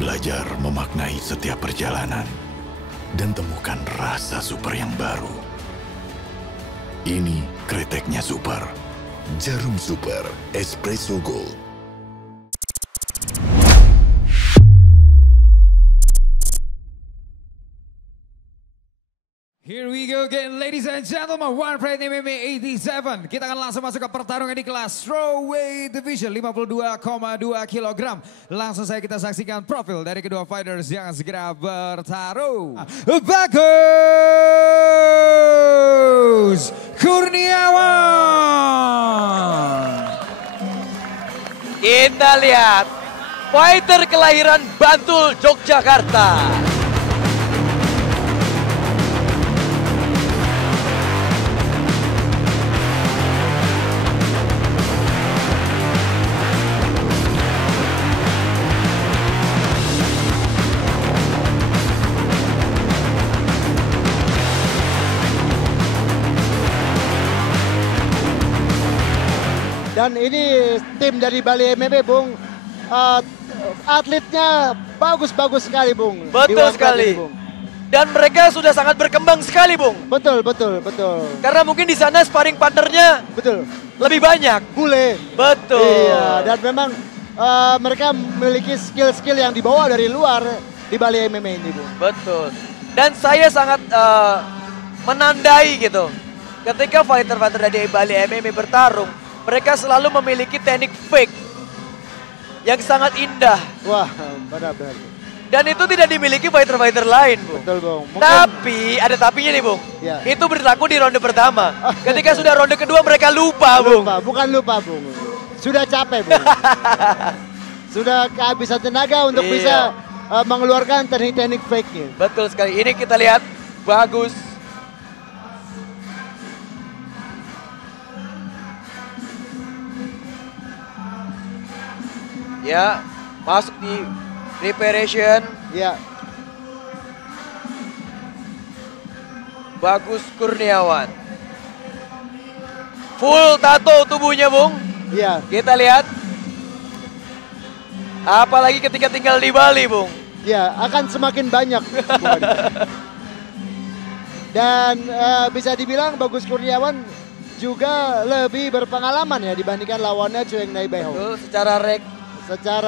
Belajar memaknai setiap perjalanan dan temukan rasa super yang baru. Ini kreteknya super. Jarum Super Espresso Gold. Here we go again, ladies and gentlemen. One Pride MMA 87. Kita akan langsung masuk ke pertarungan di kelas Strawweight Division 52,2 kg. Langsung saja kita saksikan profil dari kedua fighters yang segera bertarung. Bagus Kurniawan. Kita lihat fighter kelahiran Bantul, Yogyakarta. Dan ini tim dari Bali MMA, Bung. Atletnya bagus-bagus sekali, Bung. Betul sekali. Ini, Bung. Dan mereka sudah sangat berkembang sekali, Bung. Betul. Karena mungkin di sana sparring partnernya Betul. lebih banyak. Bule. Betul. Iya, dan memang mereka memiliki skill-skill yang dibawa dari luar di Bali MMA ini, Bung. Betul. Dan saya sangat menandai gitu. Ketika fighter-fighter dari Bali MMA bertarung, mereka selalu memiliki teknik fake yang sangat indah. Wah, benar-benar. Dan itu tidak dimiliki fighter-fighter lain, Bung. Betul, Bung. Tapi, ada tapinya nih, Bung. Ya. Itu berlaku di ronde pertama. Ketika sudah ronde kedua mereka lupa, Bung. Bukan lupa, Bung. Sudah capek, Bung. Sudah kehabisan tenaga untuk Iya. bisa mengeluarkan teknik-teknik fake-nya. Betul sekali. Ini kita lihat bagus. Ya, masuk di preparation. Ya, Bagus Kurniawan. Full tato tubuhnya, Bung. ya, Kita lihat. Apalagi ketika tinggal di Bali, Bung. ya, akan semakin banyak. Dan bisa dibilang Bagus Kurniawan juga lebih berpengalaman ya dibandingkan lawannya Cheng Nai Bai Hong. Betul, Secara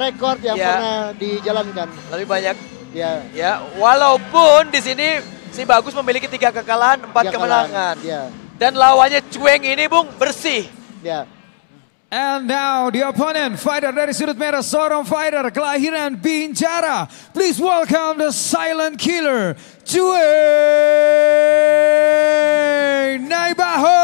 rekor yang Ya. pernah dijalankan. lebih banyak. Ya, Ya, walaupun di sini si Bagus memiliki 3 kekalahan, 4 tiga kemenangan. Ya, Dan lawannya Cueng ini, Bung, bersih. ya. And now the opponent, fighter dari sudut merah, seorang fighter kelahiran Binjara. Please welcome the silent killer, Cueng Naibaho.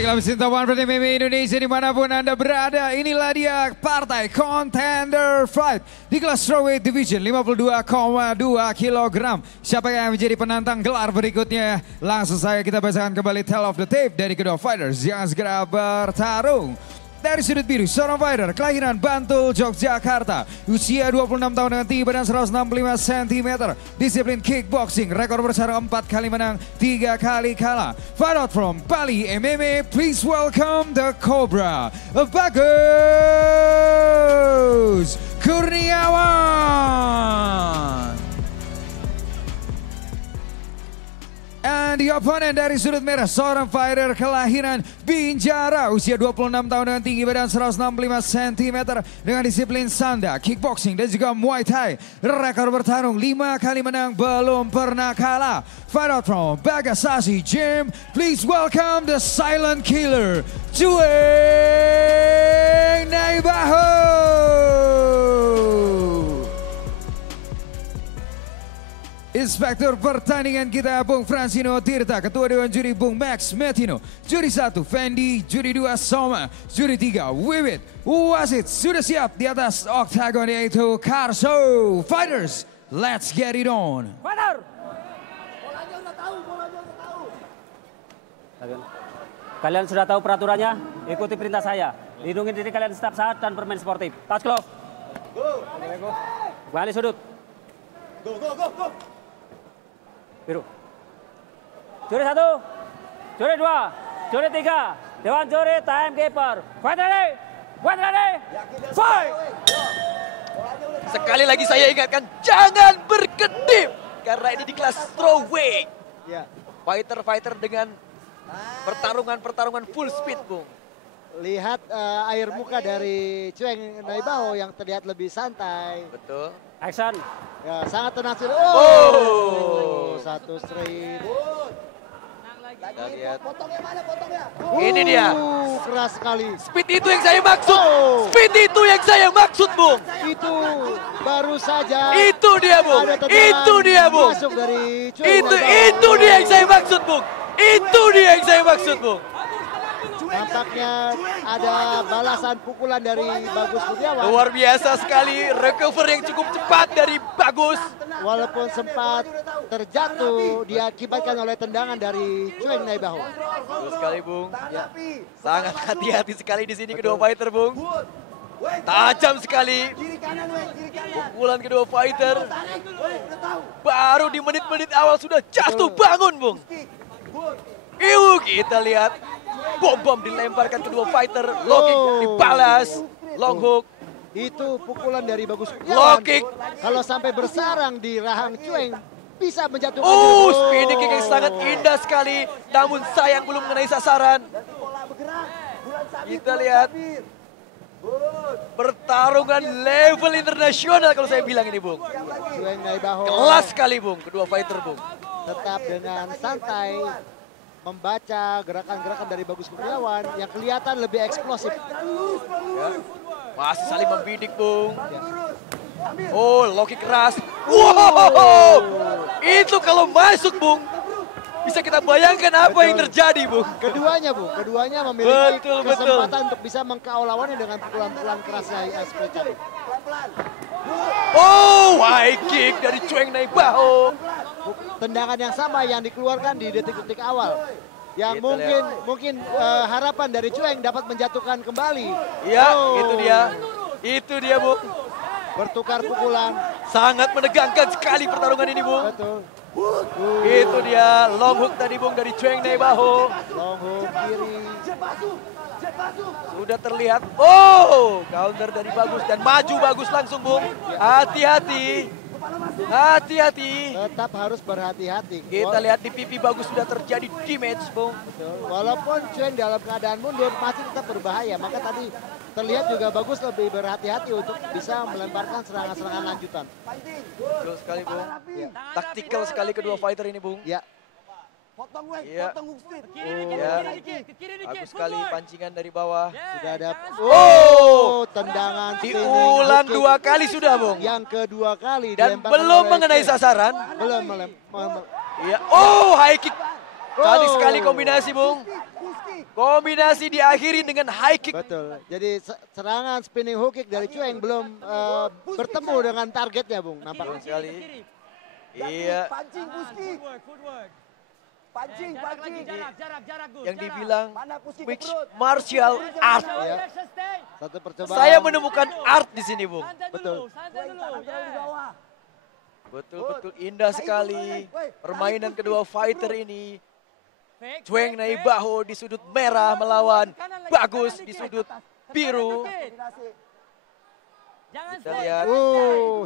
Baiklah pecinta One Fight MMA Indonesia dimanapun Anda berada, inilah dia partai Contender Fight di kelas Strawweight Division 52,2 kg. Siapa yang menjadi penantang gelar berikutnya? Langsung saja kita bacakan kembali tale of the tape dari kedua fighters yang segera bertarung. Dari sudut biru, seorang fighter kelahiran Bantul, Yogyakarta. Usia 26 tahun dengan tinggi badan 165 cm. Disiplin kickboxing, rekor bersaing 4 kali menang, 3 kali kalah. Fight out from Bali MMA, please welcome the Cobra, Bagus Kurniawan. And the opponent dari sudut merah, seorang fighter kelahiran Binjara, usia 26 tahun dengan tinggi badan 165 cm dengan disiplin sanda, kickboxing dan juga Muay Thai. Rekor bertarung 5 kali menang, belum pernah kalah. Fight out from Bagasasi Gym, please welcome the silent killer, Cueng Naibaho. Inspektur pertandingan kita Bung Francino Tirta, Ketua Dewan Juri Bung Max Metino, Juri 1 Fendi, Juri 2 Soma, Juri 3 Wiwit, wasit sudah siap di atas oktagon yaitu Karso. Fighters, let's get it on. Fighter! Kalian sudah tahu peraturannya, ikuti perintah saya. Lindungi diri kalian setiap saat dan bermain sportif. Touch glove. Go. Balik sudut. Go. Biru. Juri 1, juri 2, juri 3, Dewan Juri timekeeper. Fight ready, fight! Sekali lagi saya ingatkan, jangan berkedip. Karena ini di kelas strawweight. Fighter-fighter dengan pertarungan full speed, Bung. Lihat air muka dari Cueng Naibaho yang terlihat lebih santai. Betul. Action. Ya, sangat tenang sih. Satu straight. Kita lihat. Ini dia. Keras sekali. Speed itu yang saya maksud. Speed itu yang saya maksud, Bung. Itu baru saja. Itu dia, Bung. Itu dia, Bung. Masuk dari Cueng Itu dia yang saya maksud, Bung. Itu dia yang saya maksud, Bung. Nampaknya ada balasan pukulan dari Bagus Kurniawan. Luar biasa sekali, recover yang cukup cepat dari Bagus. Walaupun sempat terjatuh, diakibatkan oleh tendangan dari Cueng Naibaho. Betul sekali, Bung. Ya. Sangat hati-hati sekali di sini kedua fighter, Bung. Tajam sekali. Pukulan kedua fighter. Baru di menit-menit awal sudah jatuh bangun, Bung. Kita lihat. Bom dilemparkan kedua fighter, low kick dibalas, long hook. Itu pukulan dari Bagus Kurniawan. Low kick. Kalau sampai bersarang di rahang Cueng, bisa menjatuhkan. Spinning kick yang sangat indah sekali, namun sayang belum mengenai sasaran. Kita lihat. Pertarungan level internasional kalau saya bilang ini, Bung. Cueng Naibaho. Kelas sekali, Bung, kedua fighter, Bung. Tetap dengan santai. Membaca gerakan-gerakan dari Bagus Kurniawan yang kelihatan lebih eksplosif. Ya. Masih saling membidik, Bung. Ya. Low kick keras. Wow, itu kalau masuk, Bung, bisa kita bayangkan apa yang terjadi, Bung. Keduanya memiliki kesempatan betul. untuk bisa meng-KO lawannya dengan pukulan-pukulan keras yang seperti tadi. High kick dari Cueng Naibaho. Tendangan yang sama yang dikeluarkan di detik-detik awal. Yang mungkin harapan dari Cueng dapat menjatuhkan kembali. Iya, itu dia, Bung. Bertukar pukulan. Sangat menegangkan sekali pertarungan ini, Bung. Betul. Itu dia long hook tadi, Bung, dari Cueng Naibaho. Long hook kiri. Sudah terlihat. Counter dari Bagus dan maju Bagus langsung, Bung. Hati-hati. Tetap harus berhati-hati. Kita lihat di pipi Bagus sudah terjadi damage, Bung. Betul. Walaupun Cueng dalam keadaan mundur masih tetap berbahaya. Maka tadi terlihat juga Bagus lebih berhati-hati untuk bisa melemparkan serangan-serangan lanjutan. Betul sekali, Bung. Ya. Taktikal sekali kedua fighter ini, Bung. Ya. Iya. Bagus sekali pancingan dari bawah. Sudah ada tendangan diulang dua kali sudah, Bung. Yang kedua kali dan belum mengenai sasaran. Belum. Iya. High kick. Cantik sekali kombinasi, Bung. Kombinasi diakhiri dengan high kick. Betul. Jadi serangan spinning hook kick dari Chueng belum bertemu dengan targetnya, Bung. Nampaknya. Betul sekali. Iya. Pancing Buski. Pancing. Yang dibilang mixed martial art. Ya. Satu percobaan. Saya menemukan art di sini, Bung. Betul. Betul-betul indah sekali permainan kedua fighter ini. Chueng Naibaho di sudut merah melawan Bagus di sudut biru. Kita lihat.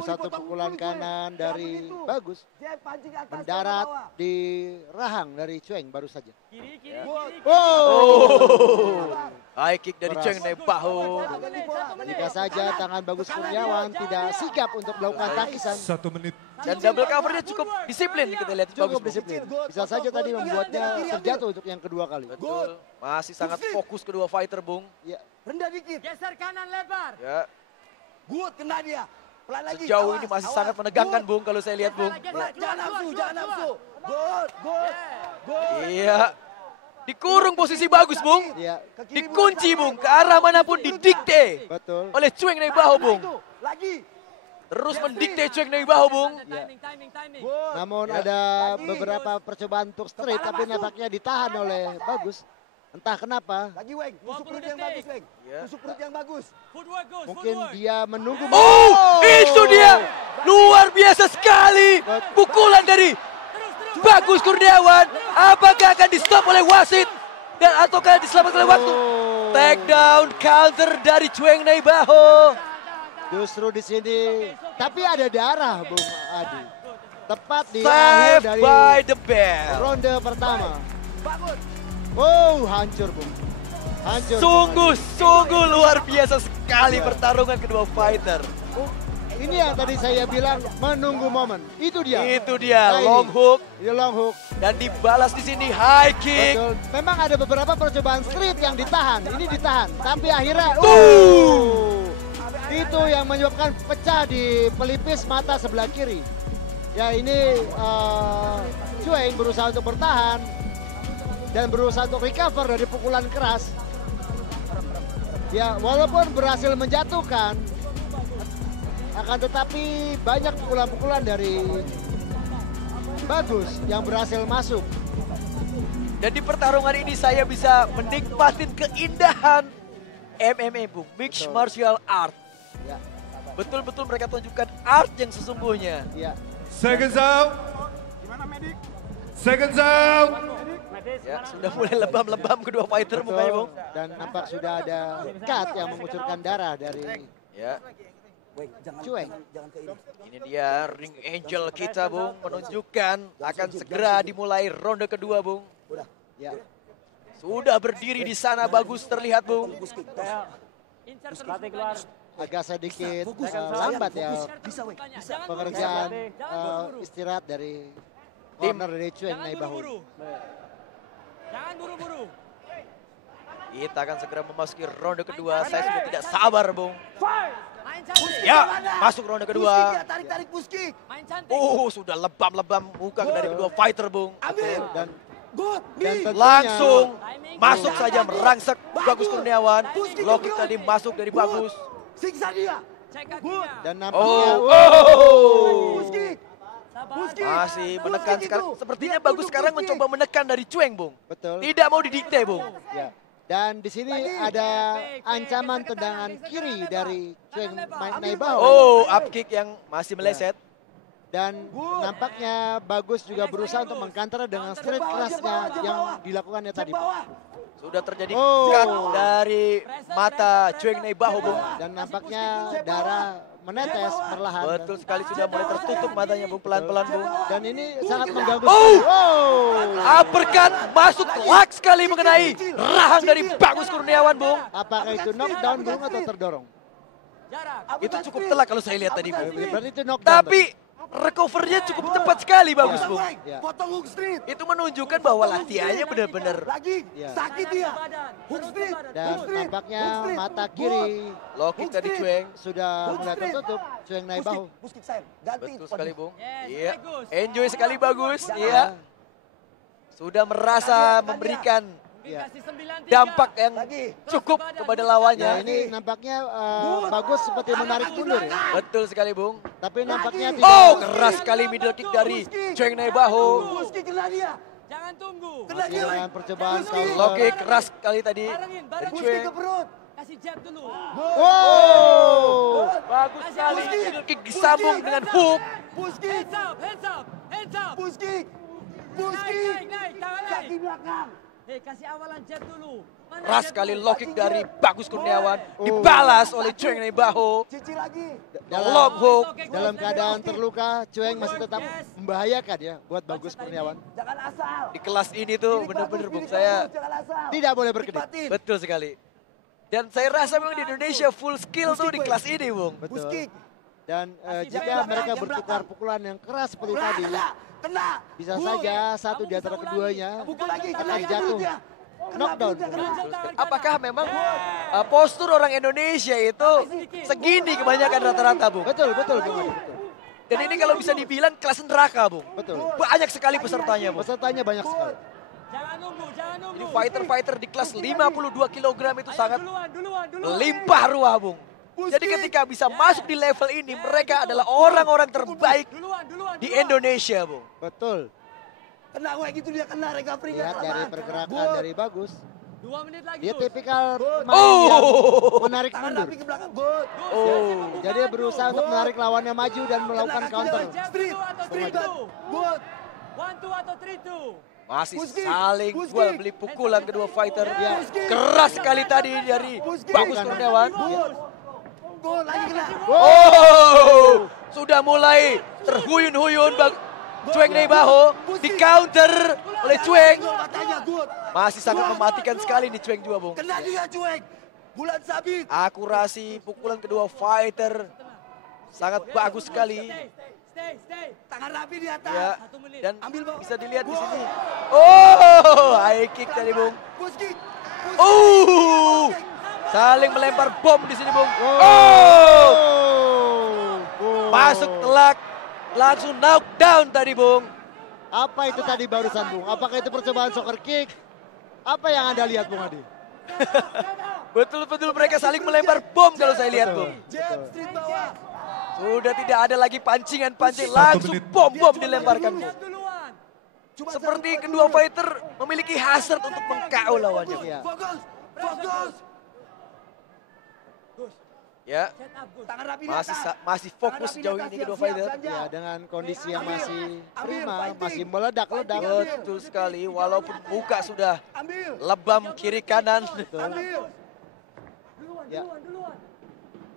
Satu pukulan kanan dari Bagus. Mendarat di rahang dari Chueng baru saja. High kick dari Chueng Naibaho. Jika saja tangan Bagus Kurniawan tidak sigap untuk melakukan tangisan. 1 menit. Dan double covernya cukup disiplin kita lihat. Cukup Bagus. disiplin. Bisa saja tadi membuatnya terjatuh untuk yang kedua kali. Betul. Masih sangat fokus kedua fighter, Bung. Ya. Rendah dikit. Geser kanan lebar. Ya. Good kena dia. Pelan lagi. Sejauh ini masih sangat menegangkan, Bung, kalau saya lihat, Bung. Jangan nafsu. Good. Iya. Dikurung posisi Bagus, Bung. Ya. Dikunci, Bung. Ke arah manapun didikte Betul. oleh Chueng Naibaho, Bung. Lagi. Terus mendikte Chueng Naibaho, Bung. Namun ada beberapa percobaan untuk straight tapi nampaknya ditahan oleh Bagus. Entah kenapa. Lagi Weng. Tusuk perut yang bagus, Weng. Tusuk perut yang bagus. Mungkin dia menunggu. Itu dia. Luar biasa sekali. Pukulan dari Bagus Kurniawan. Apakah akan di stop oleh wasit? Dan ataukah diselamatkan oleh waktu? Takedown counter dari Chueng Naibaho. Justru di sini. Tapi ada darah, Bung Adi. Tepat di akhir Saved dari by the bell. ronde pertama. Hancur, Bung. Hancur. Sungguh luar biasa sekali pertarungan kedua fighter. Ini yang tadi saya bilang menunggu momen. Itu dia. Itu dia, Nah, long ini. hook. Ini long hook. Dan dibalas di sini high kick. Betul. Memang ada beberapa percobaan street yang ditahan. Ini ditahan. Tapi akhirnya itu yang menyebabkan pecah di pelipis mata sebelah kiri. Ya ini Chueng berusaha untuk bertahan dan berusaha untuk recover dari pukulan keras. Ya walaupun berhasil menjatuhkan, akan tetapi banyak pukulan-pukulan dari Bagus yang berhasil masuk. Dan di pertarungan ini saya bisa menikmatin keindahan MMA, Bung. Mixed martial art. Ya, Betul-betul mereka tunjukkan art yang sesungguhnya. ya. Seconds out. Seconds out. Ya, sudah mulai lebam-lebam kedua fighter mukanya, Bung. Dan nampak sudah ada cut yang mengucurkan darah dari Ya, Chueng. ini dia ring angel kita, Bung. Menunjukkan akan segera dimulai ronde kedua, Bung. Ya. Sudah berdiri di sana, Bagus terlihat, Bung. Latih keluar. Agak sedikit lambat ya pengerjaan istirahat dari corner dari Chueng Naibaho. Jangan buru-buru. Kita akan segera memasuki ronde kedua. Saya sudah tidak sabar, Bung. Main cantik. Ya, masuk ronde kedua. Tarik-tarik Buski. Main cantik. Sudah lebam-lebam muka dari kedua fighter, Bung. Ambil. Dan Good. tentunya Langsung masuk saja merangsek Bagus Kurniawan. Low kick tadi masuk dari Bagus. Siksa dia. dan nampaknya Buski. Masih menekan sekarang. Sepertinya Bagus sekarang mencoba menekan dari Chueng, Bung. betul. Tidak mau didikte, Bung. Ya. Dan di sini ada ancaman tendangan kiri dari Chueng Naibaho. Up kick yang masih meleset. Dan nampaknya Bagus juga berusaha untuk mengkanter dengan straight kerasnya yang dilakukannya tadi. Sudah terjadi cut dari mata Chueng Naibaho, Bung. Dan nampaknya darah menetes perlahan. Betul sekali, sudah mulai tertutup matanya, Bung. Pelan-pelan, Bung. Dan ini sangat mengganggu. Uppercut masuk telak sekali mengenai rahang dari Bagus Kurniawan, Bung. Apakah itu knockdown, Bung, atau terdorong? Itu cukup telak kalau saya lihat tadi, Bung. Berarti itu knockdown. Tapi recovernya cukup cepat sekali, Bagus, Bung. Ya. Potong hook street. Itu menunjukkan bahwa latihannya benar-benar Lagi. Ya. Sakit dia. Hook street. Dan nampaknya mata kiri low kick dari Chueng. sudah mulai tertutup. Chueng Naibaho. Buski sayang. Ganti. Betul sekali, Bung. Iya. Enjoy sekali, Bagus. Iya. Sudah merasa memberikan Dikasih 9-3. dampak yang cukup kepada lawannya. Ya ini nampaknya Bagus seperti menarik mundur ya. Betul sekali, Bung. Tapi nampaknya tidak. Oh, keras sekali middle kick dari Cheng Neibaho. Buski kena dia. Jangan tunggu. Kena Masih dia. dengan percobaan Buski. counter. Low kick keras sekali tadi Barengin, dari barengin. Buski Cheng. ke perut. Kasih jab dulu. Wow. Bagus sekali. Middle kick disambung dengan hook. Buski. Hands up, hands up, hands up. Buski. Buski. Naik, tangan naik. Kaki belakang. Hei, kasih awalan jab dulu. Mana Keras jab sekali dulu? low kick dari Bagus Kurniawan. Dibalas oleh Cheng Neibaho. Cici lagi. Long hook. Dalam keadaan terluka, Cueng masih tetap membahayakan ya buat Bagus Kurniawan. Jangan asal. Di kelas ini tuh bener-bener, Bung, saya Jangan asal. Tidak boleh berkedip. Nikmatin. betul sekali. Dan saya rasa memang di Indonesia full skill tuh di kelas ini, Bung. Betul. Buski. Dan jika belakang, mereka jam bertukar belakang. pukulan yang keras seperti Kena, tadi, kena. bisa saja satu di antara keduanya Pukul lagi, kena akan dia jatuh dulu dia. knockdown. Ganjel tangan kanan. Apakah memang postur orang Indonesia itu segini kebanyakan rata-rata, Bung? Betul, betul, Bung Adi, betul. Dan ini kalau bisa dibilang kelas neraka, Bung. Betul. Banyak sekali pesertanya, Bung. Pesertanya banyak sekali. Jangan nunggu, jangan nunggu. Ini fighter-fighter di kelas 52 kg itu Ayo, sangat duluan. limpah ruah, Bung. Jadi ketika bisa masuk di level ini, mereka adalah orang-orang terbaik Duluan. di Indonesia, Bung. Betul. Kena kayak gitu dia kena recovery-nya. Lihat dari kelamaan. pergerakan Good. dari Bagus. 2 menit lagi. Dia Gus. tipikal Oh. pemain yang menarik Tangan mundur. rapi ke belakang. Good. Oh, Jadi dia berusaha untuk menarik lawannya maju dan melakukan Kena kaki counter. dia. Street. Street. Good. 1-2 atau 3-2. masih Buski, saling Buski. jual beli pukulan kedua fighter. Ya. Keras sekali tadi dari Bagus Bukan. Kurniawan. Good. Good. Lagi kena. Oh, sudah mulai terhuyun-huyun Cheng Neibaho di counter oleh Cheng. Good matanya. Good. Masih sangat mematikan sekali nih Cheng juga, Bung. Kena dia cuek. Bulan sabit. Akurasi pukulan kedua fighter sangat bagus sekali. Stay. Tangan rapi di atas. Ya, 1 menit. dan Ambil, Bang. bisa dilihat di sini. Oh, high kick tadi, Bung. Buski. Saling melempar bom di sini, Bung. Oh, Oh. masuk telak, langsung knockdown tadi, Bung. Apa itu tadi barusan, Bung? Apakah itu percobaan soccer kick? Apa yang Anda lihat, Bung Adi? Betul-betul mereka saling melempar bom kalau saya lihat, Bung. Jab street bawah. Sudah tidak ada lagi pancingan-pancing, langsung bom-bom dilemparkan, Bung. Duluan. Cuma Seperti satu kedua poin. fighter memiliki hasrat untuk meng-KO lawannya. Iya. Fokus. Fokus. Ya, Set up, Gus. Tangan rapi di atas. masih fokus sejauh ini kedua fighter. Ya, dengan kondisi yang masih Ambil, prima, fighting. masih meledak-ledak. Fighting. Betul sekali, walaupun muka sudah Ambil. lebam kiri kanan. Ambil. Ya. Duluan.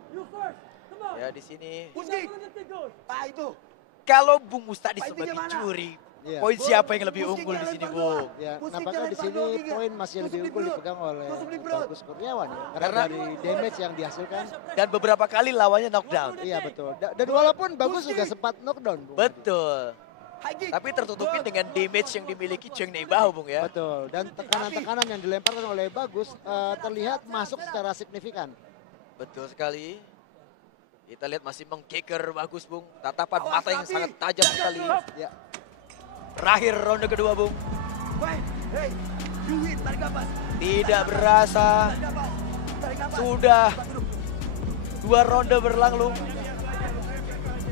You first. Come on. Ya, di sini Buski. 30 detik, Gus. Ah itu. kalau Bung Mustadi Fightingnya sebagai mana? juri, Iya. poin siapa yang lebih Buski unggul di jangan sini, lempar Bung? doang. Ya, Buski nampaknya jangan di lempar sini doang, Giga. poin masih lebih Tusuk di unggul perut. dipegang oleh Tusuk di perut. Bagus Kurniawan ya. Karena Karena- dari damage yang dihasilkan. Dan beberapa kali lawannya knockdown. Iya betul. Dan walaupun Bagus juga sempat knockdown, Bung. Betul. High kick. Tapi tertutupin dengan damage yang dimiliki Cheng Neibaho, Bung ya. Betul. Dan tekanan-tekanan yang dilemparkan oleh Bagus terlihat masuk secara signifikan. Betul sekali. Kita lihat masih mengkicker bagus, Bung. Tatapan Awas, mata yang rapi. sangat tajam sekali. Ya. Terakhir ronde kedua, Bung. Wait, hey, you win, tarik nafas. Tidak berasa. Tarik nafas. Tarik nafas. Sudah 2 ronde berlangsung.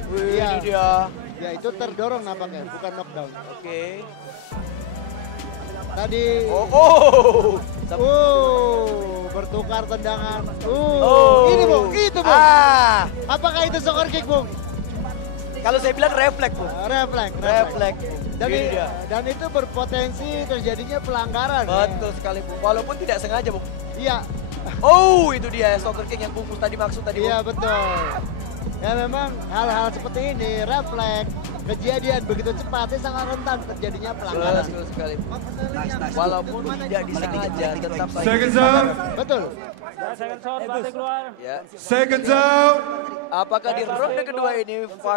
Wih, Iya. ini dia. Ya itu terdorong nampaknya, bukan knockdown. Oke. Tadi bertukar tendangan. Ini Bung, itu Bung. Apakah itu soccer kick Bung? Kalau saya bilang refleks, Bung. Refleks. Refleks. Dan, Ini dia. dan itu berpotensi terjadinya pelanggaran. Betul sekali, Bung. Walaupun tidak sengaja, Bung. Iya, Oh, itu dia soccer kick yang Bung tadi maksud tadi, Bung. iya betul. Ya memang hal-hal seperti ini, refleks, kejadian begitu cepat, itu sangat rentan terjadinya pelanggaran. Betul sekali. Walaupun tidak disengaja, tetap saja. Second zone. Betul. Second shot, balik keluar. Ya. Second zone. Apakah di ronde kedua ini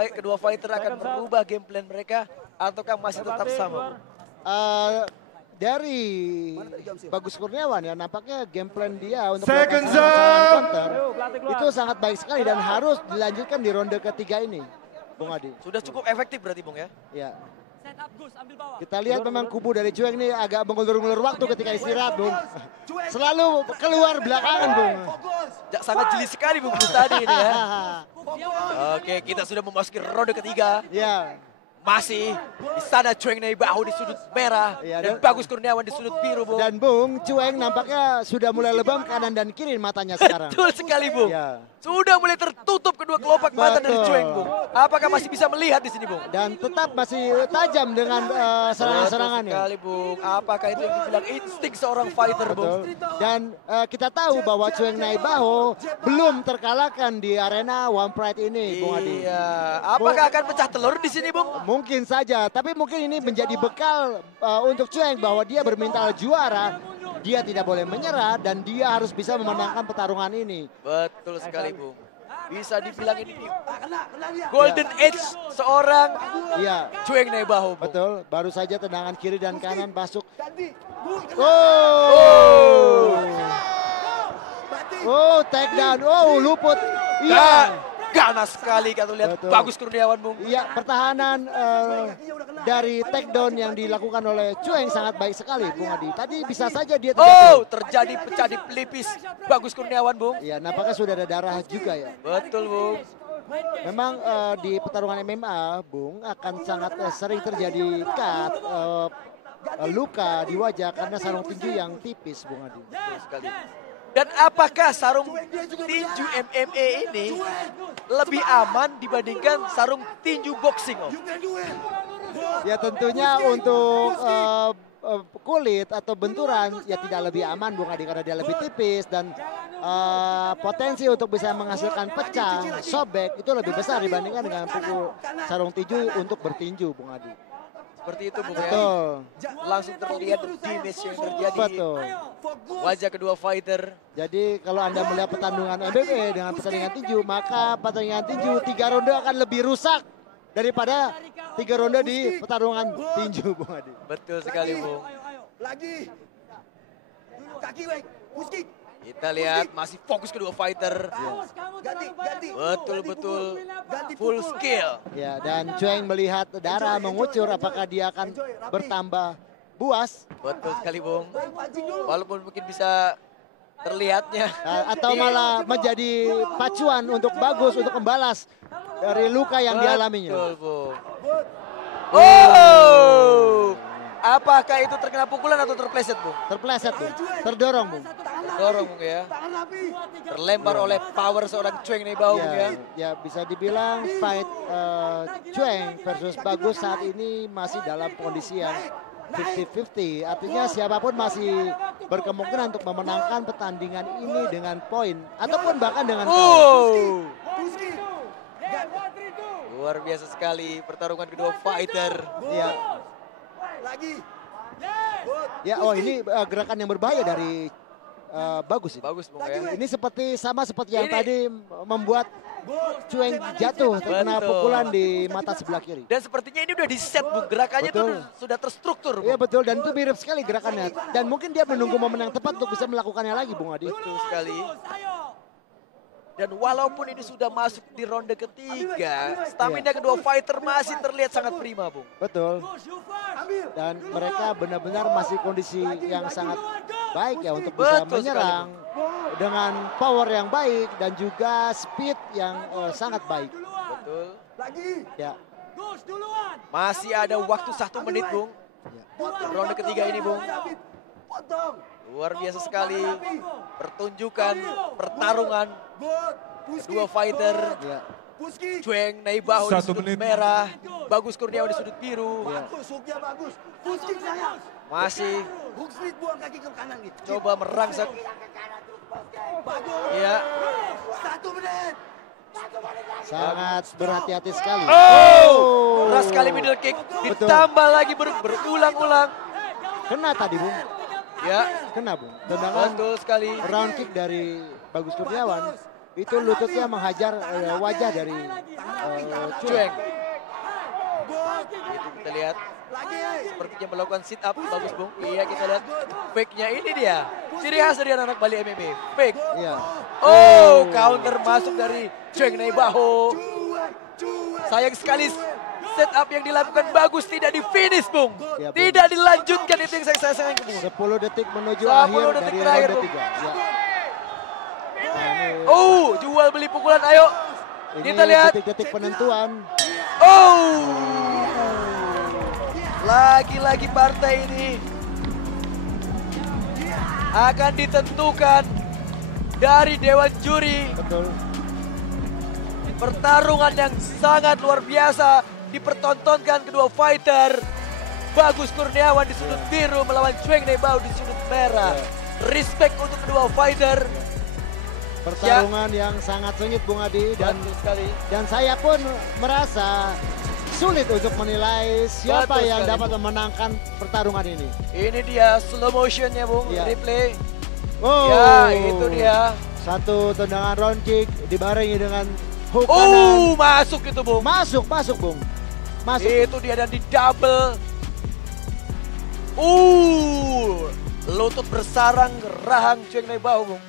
kedua fighter akan merubah game plan mereka ataukah masih tetap sama? Dari Bagus Kurniawan ya nampaknya game plan dia untuk Second melakukan serangan zone. counter itu sangat baik sekali dan harus dilanjutkan di ronde ketiga ini, Bung Adi. Sudah cukup efektif berarti, Bung ya? Ya. Kita lihat memang kubu dari Cueng ini agak mengulur-ulur waktu ketika istirahat, Bung. Selalu keluar belakangan, Bung. Sangat jeli sekali Bung tadi ini ya. Oke, kita sudah memasuki ronde ketiga. Ya. Masih di sana Cueng Naibaho di sudut merah Ya, dan Bagus Kurniawan di sudut biru, Bung. Dan Bung, Cueng nampaknya sudah mulai lebam kanan dan kiri matanya sekarang. Betul sekali, Bung. Ya. Sudah mulai tertutup kedua kelopak mata dari Betul. Cueng, Bung. Apakah masih bisa melihat di sini, Bung? Dan tetap masih tajam dengan serangan-serangannya. Betul sekali, Bung. Apakah itu yang dibilang insting seorang fighter, Bung? Betul. Dan kita tahu bahwa Cueng Naibaho belum terkalahkan di arena One Pride ini, Bung Adi. Iya. Apakah akan pecah telur di sini, Bung? Mungkin saja, tapi mungkin ini menjadi bekal untuk Cueng bahwa dia bermental juara. Dia tidak boleh menyerah dan dia harus bisa memenangkan pertarungan ini. Betul sekali, Bung. Bisa dibilang ini golden age seorang Cueng Naibaho, Bung. Betul, baru saja tendangan kiri dan kanan masuk. Oh, take down. Oh, luput. Iya. Ganas sekali kita lihat. Betul. Bagus Kurniawan, Bung. Iya, pertahanan dari takedown yang dilakukan oleh Cueng sangat baik sekali, Bung Adi. Tadi bisa saja dia terjatuh. Terjadi pecah di pelipis Bagus Kurniawan, Bung. Iya, nampaknya sudah ada darah juga ya. Betul, Bung. Memang di pertarungan MMA, Bung, akan sangat sering terjadi cut, luka di wajah karena sarung tinju yang tipis, Bung Adi. Betul sekali. Dan apakah sarung tinju MMA ini lebih aman dibandingkan sarung tinju boxing, Om? Ya tentunya untuk kulit atau benturan ya tidak lebih aman, Bung Adi, karena dia lebih tipis dan potensi untuk bisa menghasilkan pecah, sobek itu lebih besar dibandingkan dengan pukul sarung tinju untuk bertinju, Bung Adi. Seperti itu, Bung. Betul. Langsung terlihat damage yang terjadi. Betul. Wajah kedua fighter. Jadi kalau Anda melihat pertandingan MMA dengan pertandingan tinju, maka pertandingan tinju 3 ronde akan lebih rusak daripada 3 ronde di pertarungan tinju, Bung Adi. Betul sekali, Bung. Lagi. Kaki, Weng. Push. Kita lihat masih fokus kedua fighter. Ganti. Betul-betul full skill. Ya, dan Cueng melihat darah mengucur, apakah dia akan bertambah buas Betul sekali, Bung. Walaupun mungkin bisa terlihatnya. atau malah menjadi pacuan untuk Bagus untuk membalas dari luka yang dialaminya. Betul, Bung. Oh! Apakah itu terkena pukulan atau terpleset, Bung? Terpleset, Bung. Terdorong, Bung. Terdorong, Bung, ya. Terlempar oleh power seorang Cueng Naibaho, Bung, ya. Ya, bisa dibilang fight Cueng versus Bagus saat ini masih dalam kondisi yang 50-50. Artinya siapapun masih berkemungkinan untuk memenangkan pertandingan ini dengan poin ataupun bahkan dengan KO. Luar biasa sekali pertarungan kedua fighter. Ya. Ya, oh ini gerakan yang berbahaya dari Bagus. Bagus, Bung, ya. Ini sama seperti yang tadi membuat Cueng jatuh terkena pukulan di mata sebelah kiri. Dan sepertinya ini udah di set, Bung. Gerakannya tuh sudah terstruktur, Bung. Iya betul, dan itu mirip sekali gerakannya. Dan mungkin dia menunggu momen yang tepat untuk bisa melakukannya lagi, Bung Adi. Betul sekali. Dan walaupun ini sudah masuk di ronde ketiga, stamina kedua fighter masih terlihat sangat prima, Bung. Betul. Dan mereka benar-benar masih kondisi yang sangat baik ya untuk bisa menyerang dengan power yang baik dan juga speed yang sangat baik. Betul. Ya. Masih ada waktu 1 menit, Bung. Ronde ketiga ini, Bung. Luar biasa sekali pertunjukan pertarungan dua fighter. Ya. Cueng Naibaho di sudut merah, Bagus Kurniawan di sudut biru. Masih coba merangsek. Ya. 1 menit. Sangat berhati-hati sekali. Oh, keras sekali middle kick, ditambah lagi berulang-ulang. Kena tadi, Bung. Ya, Kena, Bung. Tendangan betul sekali. round kick dari Bagus Kurniawan. Itu lututnya menghajar wajah dari Cueng. Itu kita lihat. Sepertinya melakukan sit up, bagus, Bung. Iya, kita lihat fake-nya ini dia. Ciri khas dari anak Bali MMA, fake. Iya. Oh, counter masuk dari Cueng Naibaho. Sayang sekali setup yang dilakukan bagus tidak di finish, Bung. Ya, Bung. Tidak dilanjutkan, itu yang saya sayangkan, Bung. 10 detik menuju 10 akhir detik dari terakhir, ronde Bung. 3. Ya. Nah, ini, Jual beli pukulan, ayo. ini Kita lihat. detik-detik penentuan. Lagi-lagi partai ini akan ditentukan dari Dewan Juri. Betul. Pertarungan yang sangat luar biasa dipertontonkan kedua fighter. Bagus Kurniawan di sudut biru melawan Cheng Nebao di sudut merah. Respect untuk kedua fighter. Pertarungan yang sangat sengit, Bung Adi, Betul sekali. dan saya pun merasa sulit untuk menilai siapa Betul yang sekali, dapat Bung. memenangkan pertarungan ini. Ini dia slow motionnya, Bung. Ya. Replay. Oh, Ya, itu dia. Satu tendangan round kick dibarengi dengan hook kanan. Masuk itu, Bung. Masuk, Bung. Masuk. Itu dia, dan di double. Lutut bersarang rahang Cheng Nebao, Bung.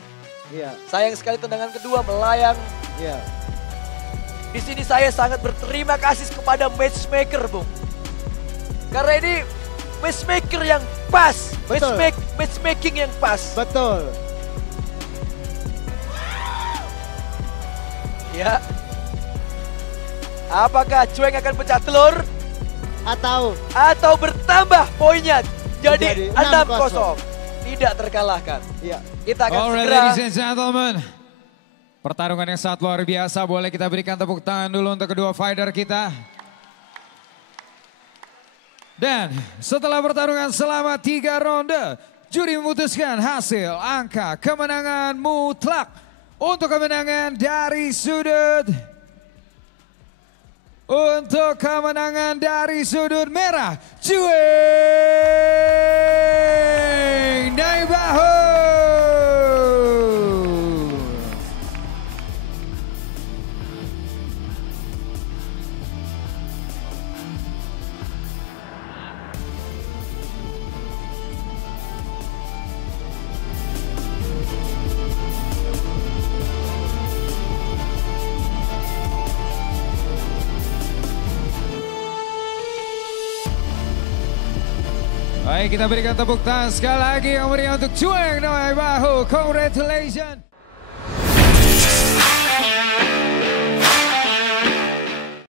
Iya, Sayang sekali tendangan kedua melayang. iya. Di sini saya sangat berterima kasih kepada matchmaker, Bung. Karena ini matchmaker yang pas. Betul. Matchmaking yang pas. Betul. Ya. Apakah Cheng akan pecah telur Atau bertambah poinnya jadi Jadi 6-0. Tidak terkalahkan. iya. Kita akan Alright, segera ladies and gentlemen. Pertarungan yang sangat luar biasa. Boleh kita berikan tepuk tangan dulu untuk kedua fighter kita. Dan setelah pertarungan selama 3 ronde, juri memutuskan hasil angka kemenangan mutlak. Untuk kemenangan dari sudut merah, Cheng Nebao. Baik, kita berikan tepuk tangan sekali lagi yang meriah untuk Cheng Nebao. Congratulations.